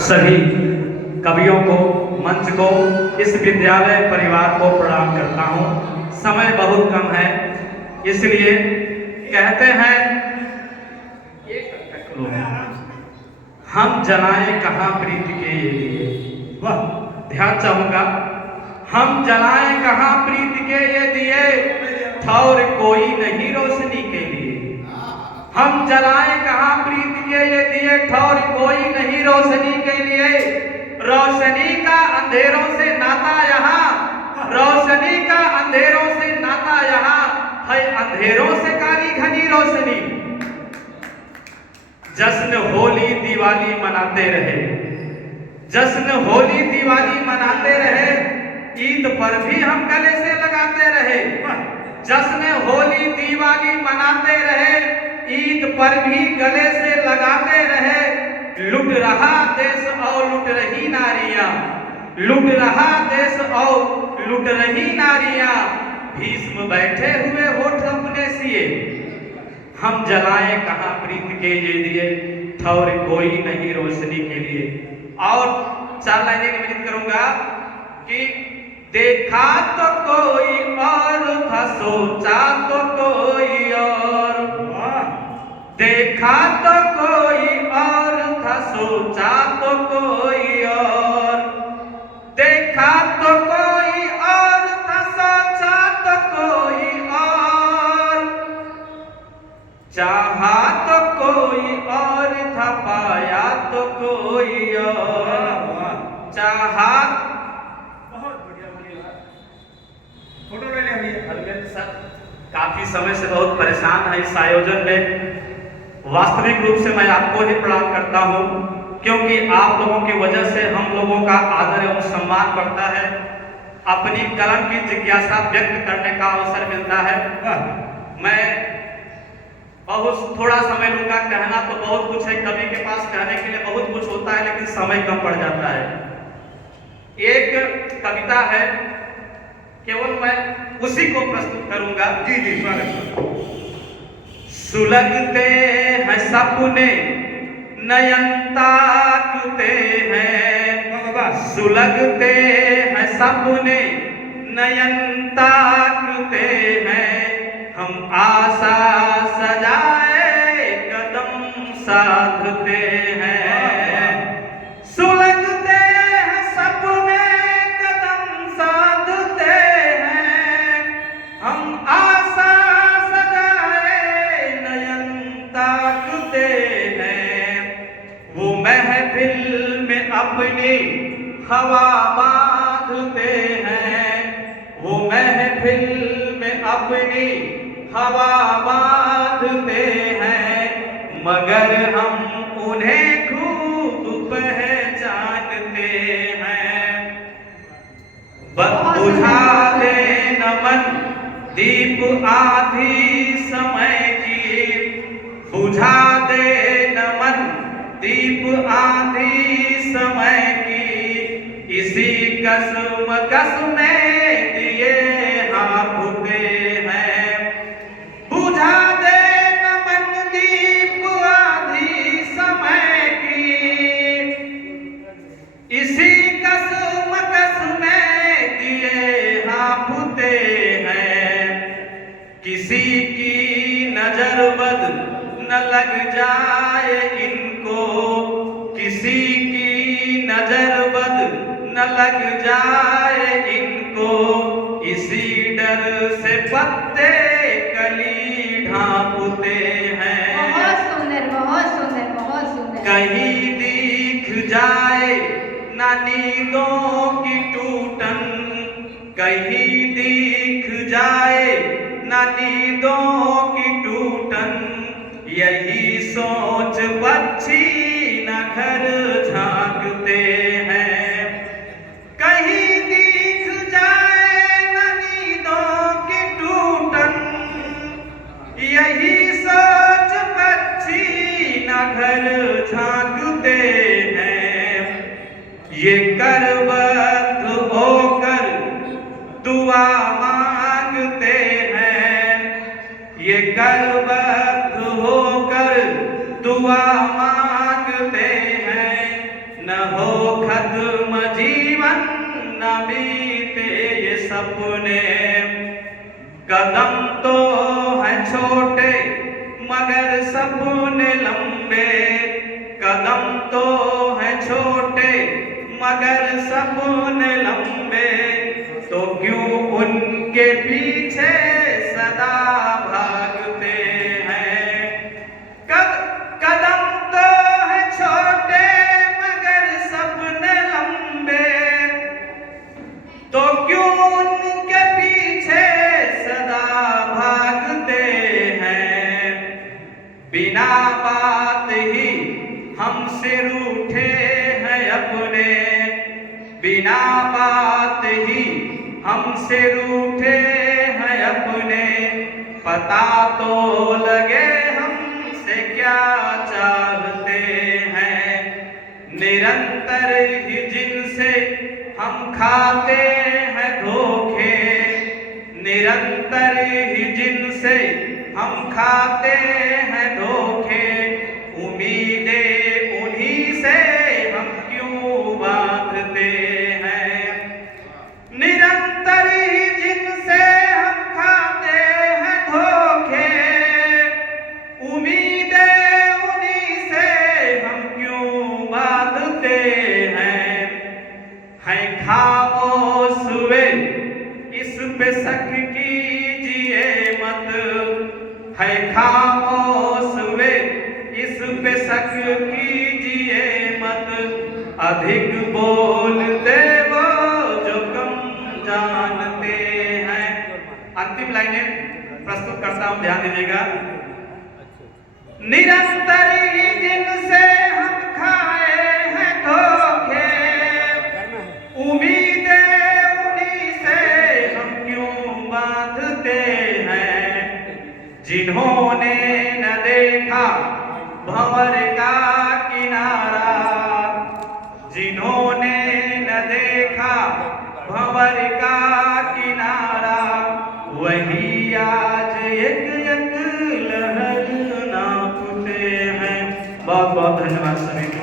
सभी कवियों को, मंच को, इस विद्यालय परिवार को प्रणाम करता हूँ। समय बहुत कम है, इसलिए कहते हैं हम जलाएं कहाँ प्रीत के ये दिए। वाह, ध्यान चाहूंगा। हम जलाएं कहाँ प्रीत के ये दिए, ठौर कोई नहीं रोशनी के लिए। हम जलाएं कहाँ प्रीत के ये दिए, ठौर कोई नहीं रोशनी के लिए। रोशनी का अंधेरों से नाता यहाँ, रोशनी का अंधेरों से नाता यहाँ है, अंधेरों से काली घनी रोशनी। जश्न होली दिवाली मनाते रहे, जश्न होली दिवाली मनाते रहे, ईद पर भी हम गले से लगाते रहे। जश्न होली दिवाली मनाते रहे, ईद पर भी गले से लगाते रहे। लुट रहा देश और लुट रही नारियां, लुट रहा देश और लुट रही नारियां, भीष्म बैठे हुए होठ अपने सिए। हम जलाएं कहाँ प्रीत के ये दिए, ठौर कोई नहीं रोशनी के लिए। और 4 लाइनें निवेदित करूंगा कि देखा तो कोई और था, सोचा तो कोई और, देखा तो कोई और था, सोचा तो कोई और, देखा तो कोई और था, सोचा तो कोई और, चाहा तो कोई और था, पाया तो कोई और। चाहा, बहुत बढ़िया, फोटो ले लिया सर। काफी समय से बहुत परेशान है इस आयोजन में। वास्तविक रूप से मैं आपको ही प्रणाम करता हूं, क्योंकि आप लोगों की वजह से हम लोगों का आदर एवं सम्मान बढ़ता है, अपनी कलम की जिज्ञासा व्यक्त करने का अवसर मिलता है। मैं बहुत थोड़ा समय लूंगा, कहना तो बहुत कुछ है, कवि के पास कहने के लिए बहुत कुछ होता है, लेकिन समय कम पड़ जाता है। एक कविता है, केवल मैं उसी को प्रस्तुत करूंगा। जी जी, स्वागत। सुलगते हैं सपने नयन ताकते हैं, सुलगते हैं सपने नयन ताकते हैं, हम आशा सजाए कदम साधते हैं। सुलगते हैं सपने कदम साधते हैं, हम आशा सजाए नयन ताकते हैं। वो महफिल में अपनी हवा बांधते हैं, वो महफिल में अपनी हवा बांधते हैं, मगर हम उन्हें खूब पहचानते हैं। बुझा दे नमन दीप आधी समय की, बुझा दे नमन दीप आधी समय की, इसी कसम कसमें दिए हाफते हैं। बुझा दे नमन दीप आधी समय की, इसी कसम कसमें दिए हाफते हैं। किसी की नजर बद न लग जाए इनको, किसी की नजर बद न लग जाए इनको, इसी डर से पत्ते कली ढांपते हैं। बहुत सुंदर, बहुत सुंदर, बहुत सुंदर। कहीं दिख जाए ना नींदों की टूटन, कहीं दिख जाए ना नींदों की टूटन, यही सोच पक्षी न घर झांकते हैं। कहीं दिख जाए न नींदों की टूटन, यही सोच पक्षी न घर झांकते हैं। ये करबद्ध होकर दुआ मांगते हैं, ये करबद्ध होकर दुआ मांगते हैं, न हो खत्म जीवन न बीते ये सपने। कदम तो है छोटे मगर सपने लंबे। कदम तो है छोटे मगर सपने लंबे। तो क्यों उनके पीछे सदा भागते हैं। कदम तो है छोटे मगर सपने लंबे। तो क्यों उनके पीछे सदा भागते हैं। बिना बात ही हमसे रूठे हैं अपने। बिना बात ही हमसे रूठे हैं अपने। पता तो लगे हमसे क्या चाहते हैं। निरंतर ही जिनसे हम खाते हैं धोखे। निरंतर ही जिनसे हम खाते हैं धोखे। उम्मीदें उन्हीं से हम क्यों बांधते हैं। निरंतर ही जिनसे हम खाते हैं धोखे। उम्मीदें उन्हीं से हम क्यों बांधते हैं। खामोश हुए इस पे शक कीजिए मत। है खामोश हुए इस पे शक कीजिए मत। अधिक बोलते वो जो कम जानते हैं। अंतिम लाइनें प्रस्तुत करता हूं, ध्यान दीजिएगा। निरंतर ही जिनसे हम खाए हैं धोखे। उम्मीदें उन्हीं से हम क्यों बांधते हैं। जिन्होंने न देखा भंवर का किनारा। जिन्होंने न देखा भंवर का किनारा। वही आज एक एक लहर नापते हैं। बहुत बहुत धन्यवाद सभी।